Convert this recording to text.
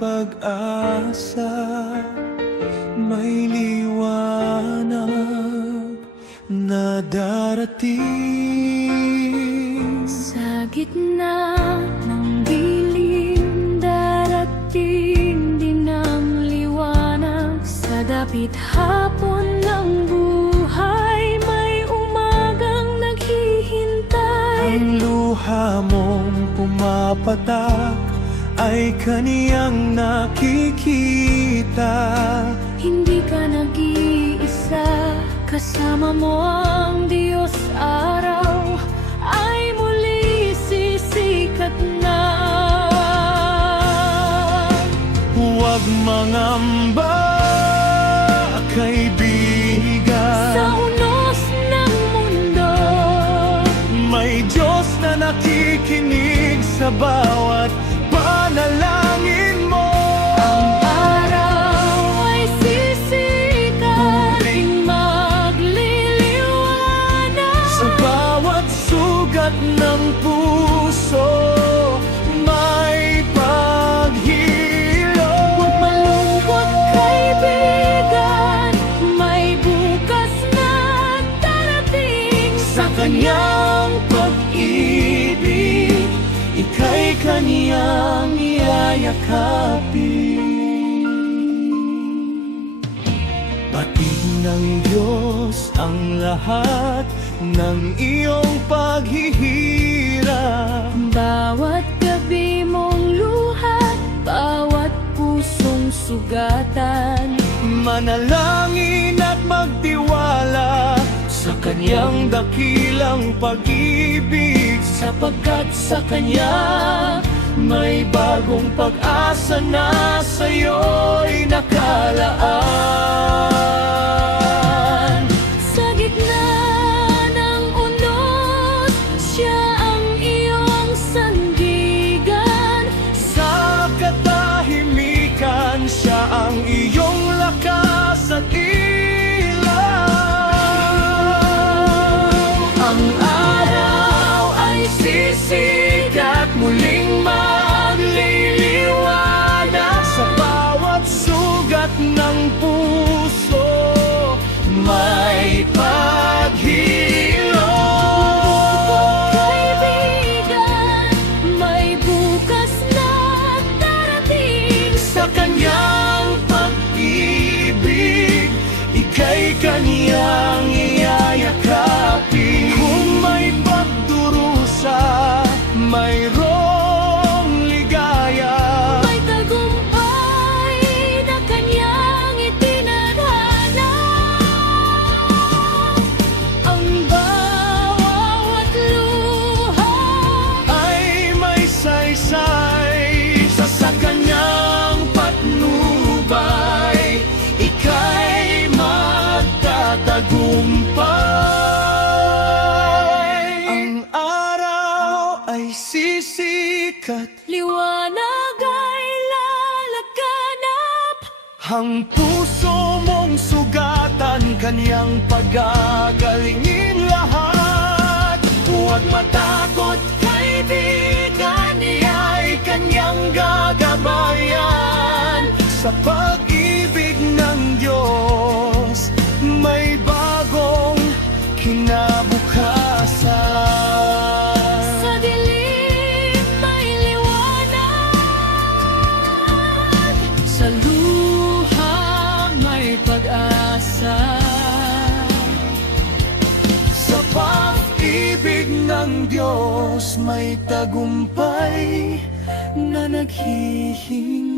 pag-asa, may liwanag na darating. Sa gitna ng dilim, darating din ang liwanag. Sa dapit hapon ng buhay, may umagang naghihintay. Ang luha mong pumapatak ay kaniyang nakikita. Hindi ka nag-iisa, kasama mo ang Diyos. Araw ay muli sisikat na. Huwag mangamba, kaibigan. Sa unos ng mundo, May Diyos na nakikinig sa bawat panalangin mo. ang araw ay sisikat, muling magliliwanag. Sa bawat sugat ng puso, may paghilom. Huwag malungkot, kaibigan, may bukas na darating. Sa kanyang pag-ibig, ika'y kaniyang iyayakapin. Batid ng Diyos ang lahat ng iyong paghihirap. Bawat gabi mong luha, bawat pusong sugatan. Manalangin at magtiwala sa kanyang dakilang pag-ibig, sapagkat sa kanya may bagong pag-asa na sa'yo'y nakalaan. Sa gitna ng unos, siya ang iyong sandigan. Sa katahimikan, siya ang iyong lakas at ilaw. Ang araw ay sisikat, muling magliliwanag. Sa bawat sugat ng puso, may paghilom. Kaibigan, may bukas na darating. Sa kanyang pag-ibig, ika'y kaniyang iyayakapin. Kung may pagdurusa, mayroong ligaya. May tagumpay na kanyang itinadhana. Ang bawat luha Ay may saysay sa kanyang patnubay, ika'y magtatagumpay. Ang araw ay sisikat, liwanag ay lalaganap. ang puso mong sugatan, kaniyang pagagalingin lahat. Huwag matakot, kaibigan, iya'y kanyang gagabayan. Sa pag-ibig ng Diyos, may bagong kinabukasan. Sa dilim may liwanag, sa luha may pag-asa. Sa pag-ibig ng Diyos, may tagumpay na naghihingi.